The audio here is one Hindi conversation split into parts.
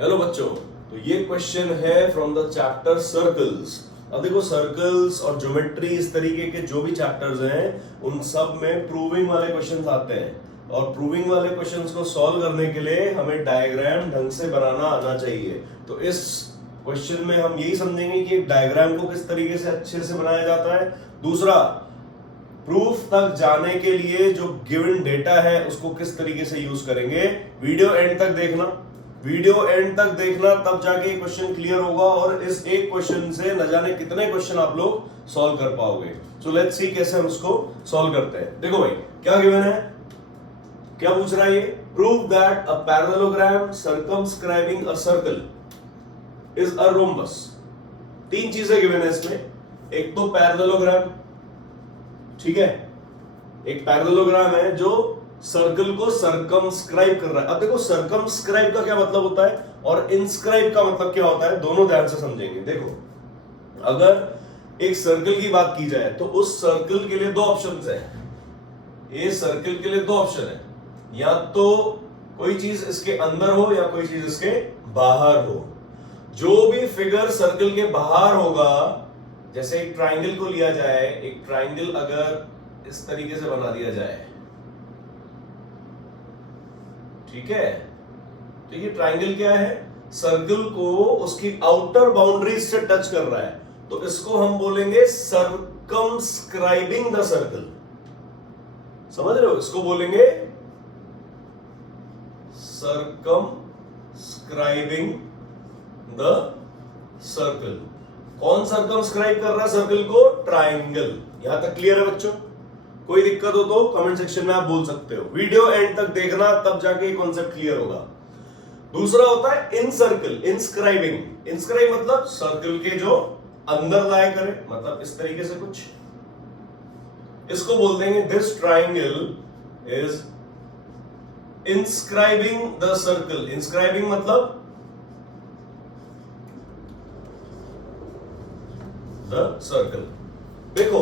हेलो बच्चों, तो ये क्वेश्चन है फ्रॉम द चैप्टर सर्कल्स। अब देखो, सर्कल्स और ज्योमेट्री इस तरीके के जो भी चैप्टर्स हैं उन सब में प्रूविंग वाले क्वेश्चंस आते हैं और प्रूविंग वाले क्वेश्चंस को सॉल्व करने के लिए हमें डायग्राम ढंग से बनाना आना चाहिए। तो इस क्वेश्चन में हम यही समझेंगे कि एक डायग्राम को किस तरीके से अच्छे से बनाया जाता है। दूसरा, प्रूफ तक जाने के लिए जो गिवन डेटा है उसको किस तरीके से यूज करेंगे। वीडियो एंड तक देखना, वीडियो एंड तक देखना, तब जाके क्वेश्चन क्लियर होगा और इस एक क्वेश्चन से न जाने कितने क्वेश्चन आप लोग सॉल्व कर पाओगे। सो लेट्स सी कैसे हम उसको सॉल्व करते हैं। देखो भाई, क्या गिवन है, क्या पूछ रहा है ये। Prove that a parallelogram circumscribing a circle is a rhombus. तीन चीजें गिवन है इसमें। एक तो पैरेललोग्राम, ठीक है, एक पैरेललोग्राम है जो सर्कल को सर्कमस्क्राइब कर रहा है। अब देखो, सर्कमस्क्राइब का क्या मतलब होता है और इंस्क्राइब का मतलब क्या होता है, दोनों ध्यान से समझेंगे। देखो, अगर एक सर्कल की बात की जाए तो उस सर्कल के लिए दो ऑप्शंस हैं। ये सर्कल के लिए दो ऑप्शन है, या तो कोई चीज इसके अंदर हो या कोई चीज इसके बाहर हो। जो भी फिगर सर्कल के बाहर होगा, जैसे एक ट्राइंगल को लिया जाए, एक ट्राइंगल अगर इस तरीके से बना दिया जाए, ठीक है, तो ये ट्राइंगल क्या है, सर्कल को उसकी आउटर बाउंड्रीज से टच कर रहा है, तो इसको हम बोलेंगे सर्कमस्क्राइबिंग द सर्कल। समझ रहे हो, इसको बोलेंगे सर्कमस्क्राइबिंग द सर्कल। कौन सर्कमस्क्राइब कर रहा है सर्कल को, ट्राइंगल। यहां तक क्लियर है बच्चों? कोई दिक्कत हो तो कमेंट सेक्शन में आप बोल सकते हो। वीडियो एंड तक देखना, तब जाके ये कॉन्सेप्ट क्लियर होगा। दूसरा होता है इन सर्कल, इंस्क्राइबिंग। इंस्क्राइब मतलब सर्कल के जो अंदर लाया करे, मतलब इस तरीके से कुछ, इसको बोल देंगे this triangle is inscribing the circle. Inscribing मतलब द सर्कल। देखो,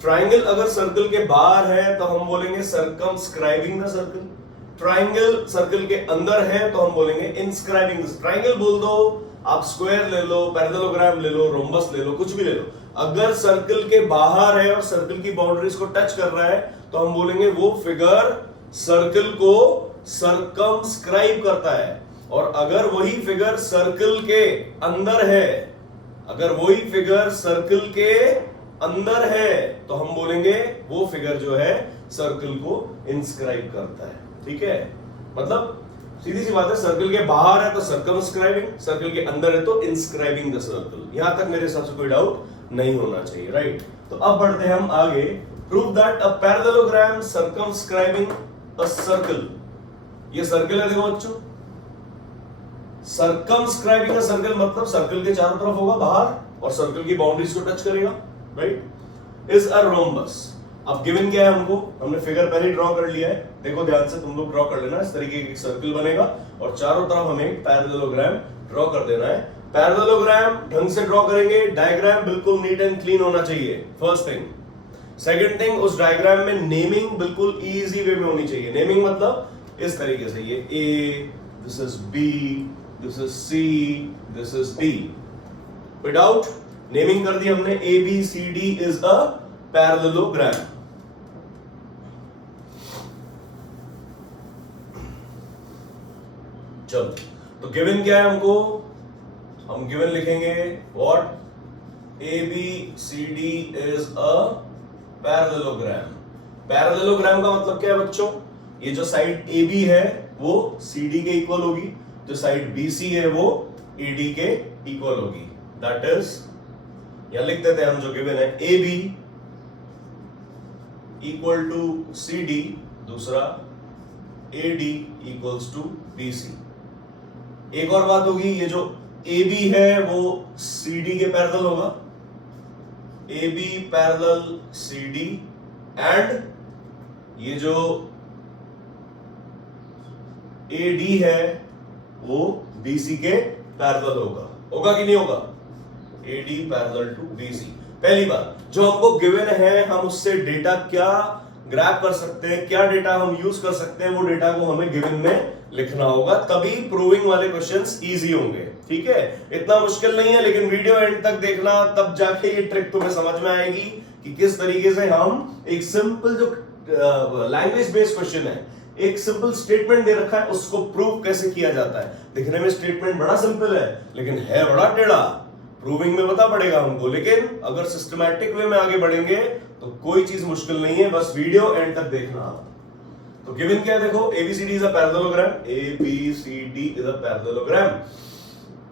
ट्राइंगल अगर सर्कल के बाहर है तो हम बोलेंगे circumscribing the circle. Triangle circle के अंदर है तो हम बोलेंगे इंस्क्राइबिंग द। ट्राइंगल बोल दो, आप स्क्वायर ले लो, पैरेललोग्राम ले लो, रोम्बस ले लो, कुछ भी ले लो। अगर सर्कल के बाहर है और सर्कल की बाउंड्रीज को टच कर रहा है तो हम बोलेंगे वो फिगर सर्कल को सर्कमस्क्राइब करता है। और अगर वही फिगर सर्कल के अंदर है, अगर वही फिगर सर्कल के अंदर है तो हम बोलेंगे वो फिगर जो है सर्कल को इंस्क्राइब करता है। ठीक है, मतलब सीधी सी बात है, सर्कल के बाहर है तो सर्कमस्क्राइबिंग, सर्कल के अंदर है तो इंस्क्राइबिंग द सर्कल। यहां तक मेरे हिसाब से कोई डाउट नहीं होना चाहिए, राइट। तो अब बढ़ते हैं हम आगे। Prove that a parallelogram circumscribing a circle. ये सर्कल है, देखो बच्चों, सर्कमस्क्राइबिंग अ सर्कल मतलब सर्कल के चारों तरफ होगा बाहर और सर्कल की बाउंड्रीज को टच करेगा, राइट। Is a rhombus. अब गिवन क्या है हमको, हमने फिगर पहले ड्रॉ कर लिया है। देखो ध्यान से, तुम लोग ड्रॉ कर लेना। इस तरीके का एक सर्कल बनेगा और चारों तरफ हमें एक पैरेललोग्राम ड्रॉ कर देना है। पैरेललोग्राम ढंग से ड्रॉ करेंगे, डायग्राम बिल्कुल नीट एंड क्लीन होना चाहिए, फर्स्ट थिंग। सेकंड थिंग, उस डायग्राम में नेमिंग बिल्कुल इजी वे में होनी चाहिए। नेमिंग मतलब इस तरीके से, ये A, this is B, this is C, this is D. Without naming कर दी हमने, A B C D is a parallelogram. चलो, तो गिवन क्या है हमको, हम गिवन लिखेंगे what A B C D is a parallelogram. Parallelogram का मतलब क्या है बच्चों, ये जो साइड ए बी है वो सी डी के इक्वल होगी, जो साइड बी सी है वो ए डी के इक्वल होगी। दैट इज, यहां लिख देते हैं हम जो गिवन है, A B equal to C D, दूसरा A D equals to B C. एक और बात होगी, ये जो ए बी है वो सी डी के पैरेलल होगा, A B parallel C D, and ये जो ए डी है वो बी सी के पैरेलल होगा। होगा कि नहीं होगा, A D parallel to B C. पहली बात, जो हमको गिवन है हम उससे डेटा क्या ग्रैब कर सकते हैं, क्या डेटा हम यूज कर सकते हैं, वो डेटा को हमें गिवन में लिखना होगा, तभी प्रूविंग वाले क्वेश्चंस इजी होंगे। ठीक है, इतना मुश्किल नहीं है, लेकिन वीडियो एंड तक देखना, तब जाके ये ट्रिक तुम्हें समझ में आएगी कि किस तरीके से हम एक सिंपल जो लैंग्वेज बेस्ड क्वेश्चन है, एक सिंपल स्टेटमेंट दे रखा है, उसको प्रूव कैसे किया जाता है। दिखने में स्टेटमेंट बड़ा सिंपल है, लेकिन है बड़ा टेढ़ा, प्रूविंग में पता पड़ेगा हमको। लेकिन अगर सिस्टमैटिक वे में आगे बढ़ेंगे तो कोई चीज मुश्किल नहीं है, बस वीडियो एंड तक देखना। तो गिवन क्या है, देखो ABCD is a parallelogram, ABCD is a parallelogram,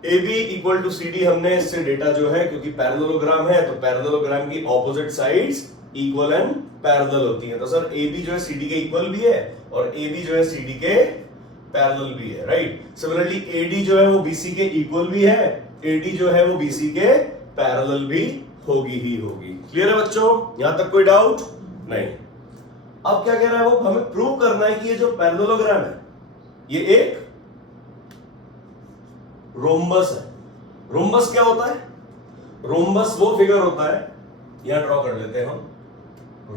AB equal to CD, हमने इससे डेटा जो है, क्योंकि पैरेललोग्राम है तो पैरेललोग्राम की opposite sides equal and parallel होती हैं। तो सर AB जो है CD के इक्वल भी है और AB जो है CD के पैरेलल भी है, राइट। सिमिलरली AD जो है वो BC के इक्वल भी है, AD जो है वो BC के पैरेलल भी होगी ही होगी। क्लियर है बच्चों, यहां तक कोई डाउट नहीं। अब क्या कह रहा है वो, हमें प्रूव करना है कि ये जो पैरेललोग्राम है ये एक रोम्बस है। रोम्बस क्या होता है, रोम्बस वो फिगर होता है, यहां ड्रॉ कर लेते हैं हम,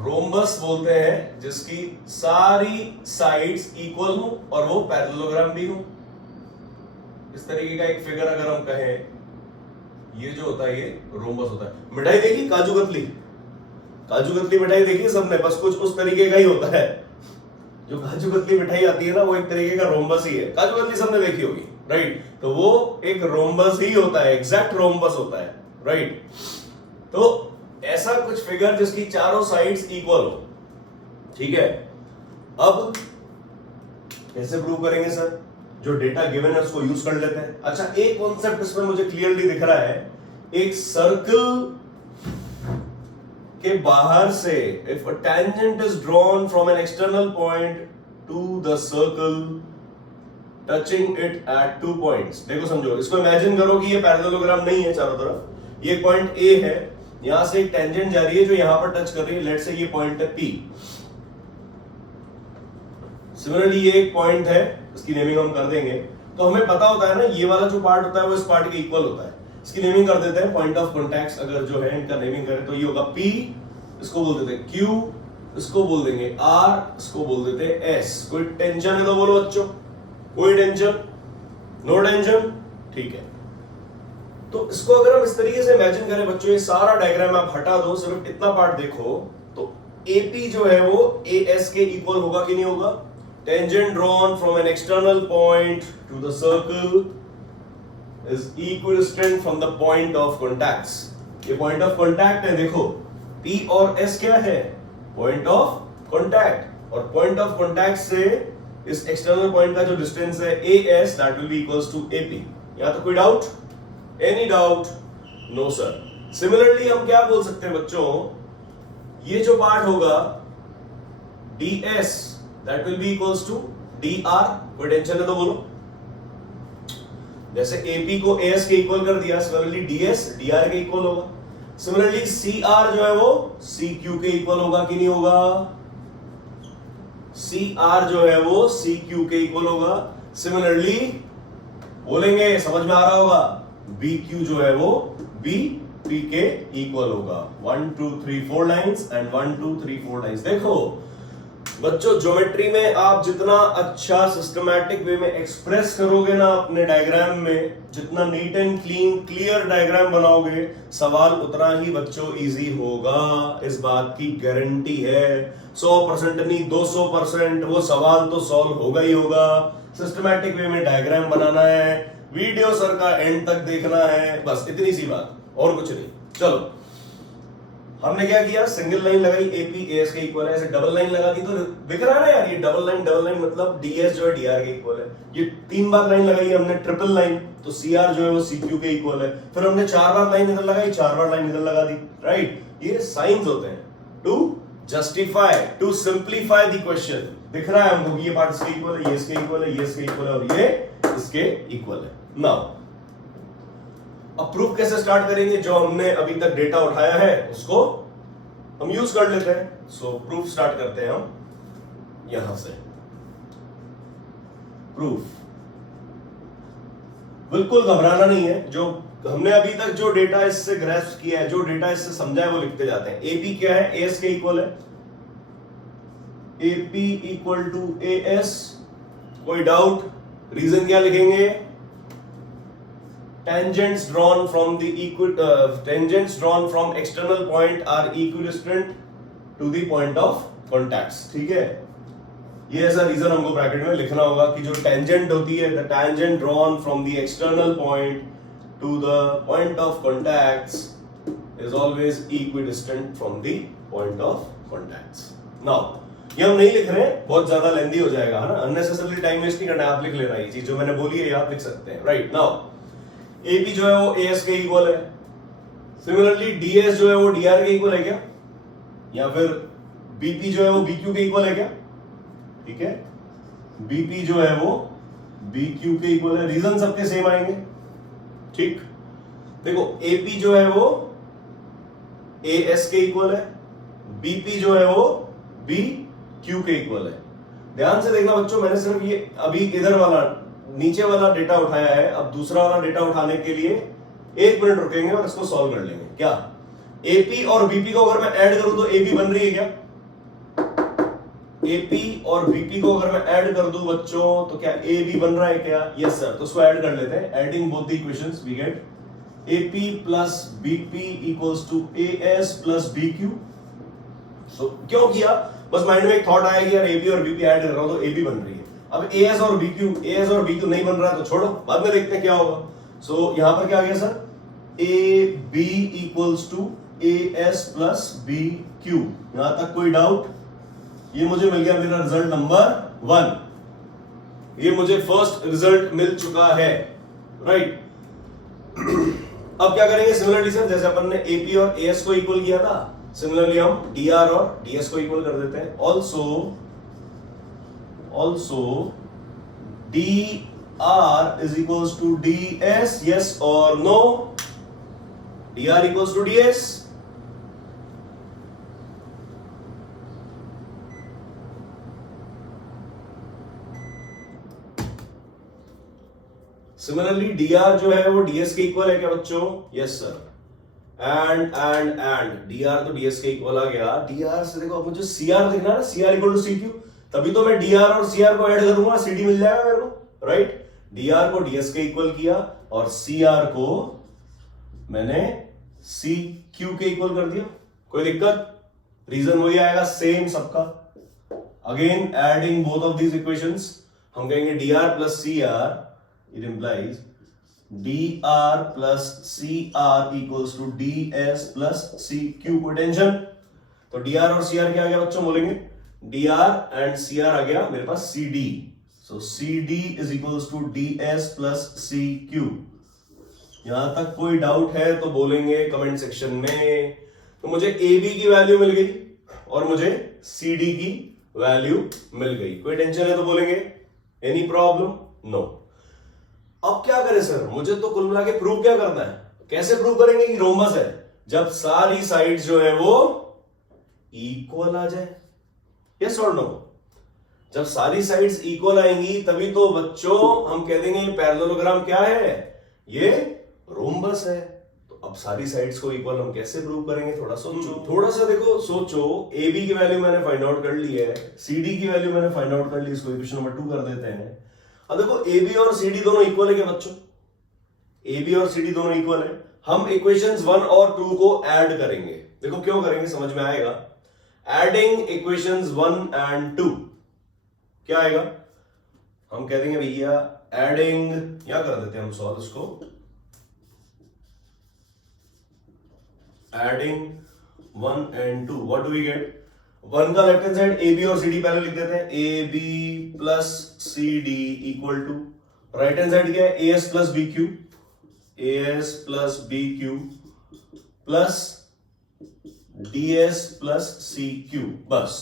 रोम्बस बोलते हैं जिसकी सारी साइड्स इक्वल हो और वो पैरेललोग्राम भी हो। इस तरीके का एक फिगर अगर हम कहें, ये जो होता है ये रोम्बस होता है। मिठाई देखी काजू कतली, काजू कतली मिठाई देखी सबने, बस कुछ उस तरीके का ही होता है। जो काजू कतली मिठाई आती है ना, वो एक तरीके का रोम्बस ही है। काजू कतली सबने देखी होगी, राइट। तो वो एक रोम्बस ही होता है, एग्जैक्ट रोम्बस होता है, राइट। तो ऐसा कुछ फिगर जिसकी चारों साइड्स इक्वल हो। ठीक है, अब कैसे प्रूव करेंगे सर, जो डेटा गिवन है उसको यूज कर लेते हैं। अच्छा, एक कॉन्सेप्ट इसमें मुझे क्लियरली दिख रहा है, एक सर्कल के बाहर से if a tangent is drawn from an external point to the circle touching it at 2 points. देखो समझो, इसको इमेजिन करो कि ये पैरेललोग्राम नहीं है चारों तरफ, ये पॉइंट A है, यहां से एक टेंजेंट जा रही है जो यहां पर टच कर रही है, लेट्स से ये पॉइंट है P। सिमिलरली ये एक पॉइंट है, इसकी नेमिंग हम कर देंगे। तो हमें पता होता है ना, ये वाला जो पार्ट होता है वो इस पार्ट के इक्वल होता है, इसकी नेमिंग कर देते हैं पॉइंट ऑफ कॉन्टैक्ट। अगर जो है इनका नेमिंग करें तो ये होगा P, इसको बोल देते हैं Q, इसको बोल देंगे R, इसको बोल देते हैं S। कोई टेंशन है तो बोलो बच्चों, कोई टेंशन, नो टेंशन, ठीक है। तो इसको अगर हम इस तरीके से इमेजिन करें बच्चों, ये सारा डायग्राम आप हटा दो, सिर्फ इतना पार्ट देखो, तो AP जो है वो AS के इक्वल होगा कि नहीं होगा। Tangent drawn from an external point to the circle is equidistant from the point of contact. ये पॉइंट ऑफ कॉन्टैक्ट है, देखो P और S क्या है, पॉइंट ऑफ कॉन्टैक्ट, और पॉइंट ऑफ कॉन्टैक्ट से इस एक्सटर्नल पॉइंट का जो डिस्टेंस है AS, that will be equals to AP। यहां तो कोई doubt, any doubt, no sir. Similarly हम क्या बोल सकते हैं बच्चों, ये जो पार्ट होगा DS, that will be equals to DR। कोई टेंशन है तो बोलो, जैसे AP को AS के इक्वल कर दिया, सिमिलरली DS DR के इक्वल होगा। सिमिलरली CR जो है वो CQ के इक्वल होगा कि नहीं होगा, CR जो है वो CQ के इक्वल होगा। सिमिलरली बोलेंगे, समझ में आ रहा होगा, BQ जो है वो BP के इक्वल होगा। 1 2 3 4 लाइंस एंड 1 2 3 4 लाइंस। देखो बच्चों, ज्योमेट्री में आप जितना अच्छा सिस्टमैटिक वे में एक्सप्रेस करोगे ना अपने डायग्राम में, जितना neat and clean clear diagram बनाओगे, सवाल उतना ही बच्चों इजी होगा, इस बात की गारंटी है। 100% नहीं 200% वो सवाल तो सॉल्व होगा ही होगा। सिस्टमैटिक वे में डायग्राम बनाना है, वीडियो सर का एंड तक देखना है, बस इतनी सी बात, और कुछ नहीं। चलो, हमने क्या किया, सिंगल लाइन लगाई, AP AS के इक्वल है। ऐसे डबल लाइन लगा दी तो दिख रहा है ना यार, ये डबल लाइन मतलब DS जो है DR के इक्वल है। ये 3 बार लाइन लगाई हमने, ट्रिपल लाइन, तो CR जो है वो CQ के इक्वल है। फिर हमने 4 बार लाइन इधर लगाई, 4 बार लाइन इधर लगा दी, राइट। ये साइंस होते हैं to justify, to simplify the question. दिख रहा है हमको कि ये पार्ट इसके इक्वल है, ये इसके इक्वल है, ये इसके इक्वल है और ये इसके इक्वल है। नाउ अब प्रूफ कैसे स्टार्ट करेंगे, जो हमने अभी तक डेटा उठाया है उसको हम यूज कर लेते हैं। सो प्रूफ स्टार्ट करते हैं हम यहां से। प्रूफ बिल्कुल घबराना नहीं है, जो हमने अभी तक जो डेटा इससे ग्रैस्प किया है, जो डेटा इससे समझा है, वो लिखते जाते हैं। AP क्या है, AS के इक्वल है, AP इक्वल टू AS, कोई डाउट, रीजन क्या लिखेंगे? tangents drawn from external point are equidistant to the point of contacts. ठीक है, ये ऐसा रीजन हमको ब्रैकेट में लिखना होगा कि जो टेंजेंट होती है, the tangent drawn from the external point to the point of contacts is always equidistant from the point of contacts. Now ये हम नहीं लिख रहे हैं, बहुत ज्यादा लेंदी हो जाएगा, है ना, अननेसेसरली टाइम वेस्ट नहीं करना, आप लिख लेना. ये चीज जो मैंने बोली है आप लिख सकते हैं. राइट, नाउ एपी जो है वो एएस के इक्वल है. सिमिलरली डीएस जो है वो डीआर के इक्वल है क्या? या फिर बीपी जो है वो बीक्यू के इक्वल है क्या? ठीक है, बीपी जो है वो बीक्यू के इक्वल है. रीजन सबके सेम आएंगे. ठीक, देखो एपी जो है वो एएस के इक्वल है, बीपी जो है वो बी क्यू के इक्वल है. ध्यान से देखना बच्चों, मैंने सिर्फ ये अभी इधर वाला नीचे वाला डेटा उठाया है. अब दूसरा वाला डेटा उठाने के लिए 1 मिनट रुकेंगे और इसको सॉल्व कर लेंगे. क्या एपी और बीपी को अगर मैं ऐड करूं तो एबी बन रही है क्या? एपी और बीपी को अगर मैं ऐड कर दूं बच्चों तो क्या एबी बन रहा है क्या? Yes sir. तो उसको ऐड कर लेते हैं. Adding both the equations we get AP plus BP equals to AS plus BQ. So क्यों किया? बस माइंड में एक थॉट आया कि यार एबी और बीपी ऐड कर रहा हूं तो एबी बन रही है. अब एएस और बीक्यू नहीं बन रहा है तो छोड़ो, बाद में देखते हैं क्या होगा. सो यहां पर क्या आ गया sir? A B equals to AS plus B Q. यहां तक कोई डाउट? ये मुझे मिल गया मेरा रिजल्ट नंबर 1. ये मुझे फर्स्ट रिजल्ट मिल चुका है. राइट, अब क्या करेंगे? सिमिलरली सर जैसे अपन ने एपी और एएस को इक्वल किया था, सिमिलरली हम डीआर और डीएस को इक्वल कर देते हैं. Also dr is equals to ds, yes or no? dr equals to ds. Similarly dr जो है वो ds के इक्वल है क्या बच्चों? Yes sir. एंड dr तो ds के इक्वल आ गया. dr से देखो अब मुझे cr दिखना है ना, cr इक्वल टू cq, तभी तो मैं dr और cr को ऐड करूंगा, cd मिल जाएगा मेरे को. राइट, dr को ds के इक्वल किया और cr को मैंने cq के इक्वल कर दिया. कोई दिक्कत? रीजन वही आएगा, सेम सबका. Again adding both of these equations, हम कहेंगे dr plus cr, it implies dr plus cr equals to ds plus cq. कोई टेंशन? तो dr और cr क्या आ गया बच्चों? बोलेंगे dr एंड cr आ गया मेरे पास cd. So cd is equals to ds plus cq. यहां तक कोई डाउट है तो बोलेंगे कमेंट सेक्शन में. तो मुझे ab की वैल्यू मिल गई और मुझे cd की वैल्यू मिल गई. कोई टेंशन है तो बोलेंगे एनी प्रॉब्लम? नो. अब क्या करें सर? मुझे तो कुल मिला के प्रूव क्या करना है? कैसे प्रूव करेंगे कि रोम्बस है? जब सारी साइड्स जो है वो इक्वल आ जाए. यस और नो? जब सारी साइड्स इक्वल आएंगी तभी तो बच्चों हम कह देंगे पैरेललोग्राम क्या है? ये रोम्बस है. तो अब सारी साइड्स को इक्वल हम कैसे प्रूव करेंगे? थोड़ा सोचो, थोड़ा सा देखो, सोचो. AB की वैल्यू मैंने फाइंड आउट कर ली है, CD की वैल्यू मैंने फाइंड आउट कर ली. इसको इक्वेशन नंबर 2 कर देते हैं. अब देखो AB और CD दोनों इक्वल है क्या बच्चों? AB और CD दोनों इक्वल है. हम इक्वेशंस 1 और 2 को ऐड करेंगे. देखो क्यों करेंगे, समझ में आएगा. एडिंग इक्वेशंस 1 एंड 2 क्या आएगा? हम कह देंगे भैया एडिंग, क्या कर देते हैं हम सॉल्व इसको. Adding 1 and 2, what do we get? 1 का लेफ्ट हैंड साइड AB और CD पहले लिख देते हैं. AB plus CD equal to right hand side क्या है? AS plus BQ, AS plus BQ plus DS plus CQ. बस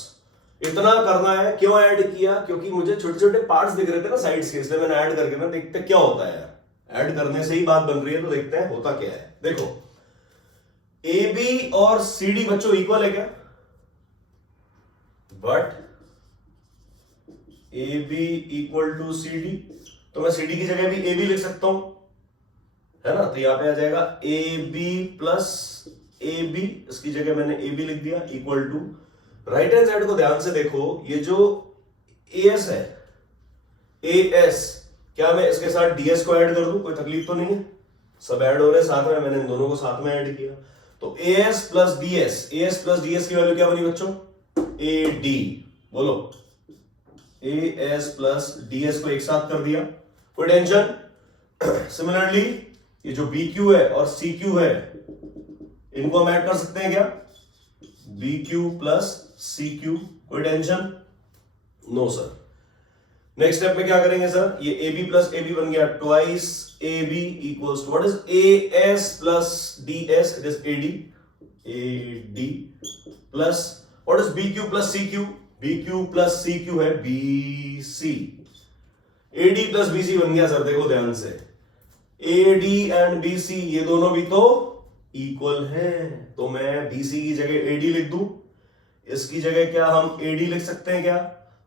इतना करना है. क्यों ऐड किया? क्योंकि मुझे छोटे छोटे पार्ट्स दिख रहे थे ना साइड्स के, इसलिए मैंने ऐड करके ना देखते क्या होता है यार. ऐड करने से ही बात बन रही है तो देखते हैं होता क्या है. देखो AB और CD बच्चों इक्वल है क्या? But AB equal to CD, तो मैं CD की जगह भी AB लिख सकता हूं, है ना. तो यहां पे आ जाएगा AB प्लस AB, इसकी जगह मैंने AB लिख दिया equal to. Right hand side को ध्यान से देखो, ये जो AS है, AS क्या मैं इसके साथ ds को ऐड कर दूं? कोई तकलीफ तो नहीं है, सब ऐड हो रहे हैं साथ में, मैंने इन दोनों को साथ में ऐड किया। तो as प्लस ds की वैल्यू क्या बनी बच्चों? ad। बोलो, as प्लस ds को एक साथ कर दिया, कोई टेंशन? सिमिलरली ये जो bq है और cq है, इनको हम ऐड कर सकते हैं क्या? bq प्लस cq, कोई tension? No sir. Next step में क्या करेंगे सर? ये ab प्लस ab बन गया twice ab equals to what is as plus ds, it is ad plus what is bq plus cq? bq plus cq है bc। ad प्लस bc बन गया सर, देखो ध्यान से, ad एंड bc ये दोनों भी तो इक्वल हैं, तो मैं bc की जगह ad लिख दूं, इसकी जगह क्या हम ad लिख सकते हैं क्या?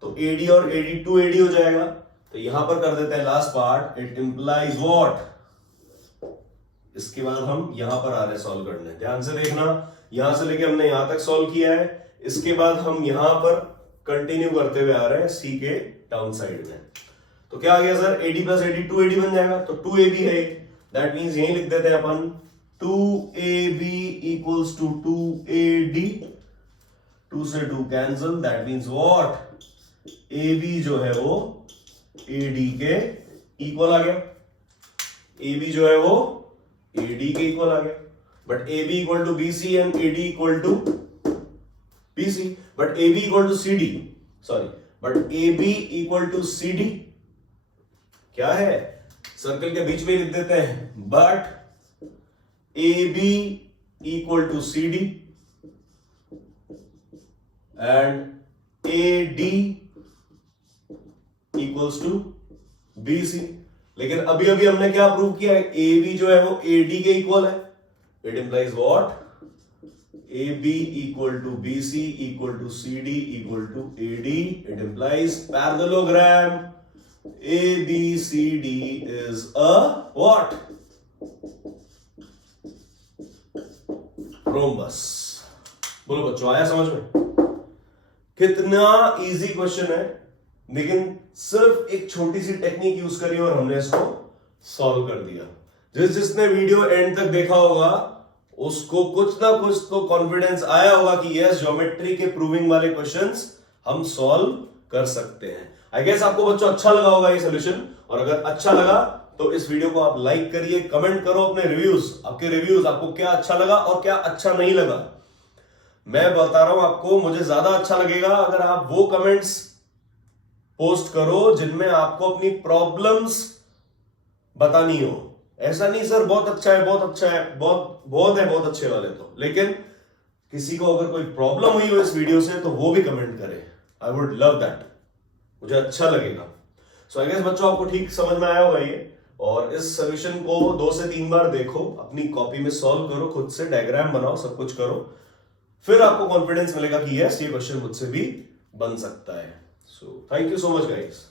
तो ad और ad 2ad हो जाएगा। तो यहां पर कर देते हैं last part, it implies what? इसके बाद हम यहां पर आ रहे हैं सॉल्व करने, ध्यान से देखना, यहां से लेके हमने यहां तक सॉल्व किया है, इसके बाद हम यहां पर कंटिन्यू करते हुए आ रहे हैं सी के डाउन साइड में। तो क्या आ गया sir? ad plus ad 2ad बन जाएगा, तो 2ab है, दैट मींस यहीं लिख देते हैं अपन 2ab इक्वल्स टू 2ad, 2 से 2 cancel, that means what? ab जो है वो ad के इक्वल आ गया, ab जो है वो ad के इक्वल आ गया, but ab equal to bc and ad equal to bc, but ab equal to cd, sorry, but ab equal to cd क्या है? सर्कल के बीच में लिख देते हैं, but ab equal to cd and ad equals to bc। लेकिन अभी अभी हमने क्या प्रूव किया है? ab जो है वो ad के इक्वल है, it implies what? ab equal to bc equal to cd equal to ad, it implies parallelogram ABCD is a what? Rhombus। बोलो बच्चों, आया समझ में? कितना इजी क्वेश्चन है, लेकिन सिर्फ एक छोटी सी टेक्निक यूज करी और हमने इसको सॉल्व कर दिया। जिसने वीडियो एंड तक देखा होगा उसको कुछ ना कुछ तो कॉन्फिडेंस आया होगा कि यस, ज्योमेट्री के प्रूविंग वाले क्वेश्चंस हम सॉल्व कर सकते हैं। आई गेस आपको बच्चों अच्छा लगा होगा ये सोल्यूशन, और अगर अच्छा लगा तो इस वीडियो को आप लाइक करिए, कमेंट करो अपने रिव्यूज, आपके रिव्यूज, आपको क्या अच्छा लगा और क्या अच्छा नहीं लगा। मैं बता रहा हूं आपको, मुझे ज्यादा अच्छा लगेगा अगर आप वो कमेंट्स पोस्ट करो जिनमें आपको अपनी प्रॉब्लम्स बतानी हो। ऐसा नहीं सर बहुत अच्छा है, बहुत अच्छा है, बहुत है, बहुत अच्छे वाले तो, लेकिन किसी को अगर कोई प्रॉब्लम हुई हो इस वीडियो से तो वो भी कमेंट करे। आई वुड लव दैट, मुझे अच्छा लगेगा। सो आई गेस बच्चों आपको ठीक समझ में आया होगा ये, और इस सोल्यूशन को 2 से 3 बार देखो, अपनी कॉपी में सॉल्व करो, खुद से डायग्राम बनाओ, सब कुछ करो, फिर आपको कॉन्फिडेंस मिलेगा कि यस, ये क्वेश्चन मुझसे भी बन सकता है। So thank you so much guys.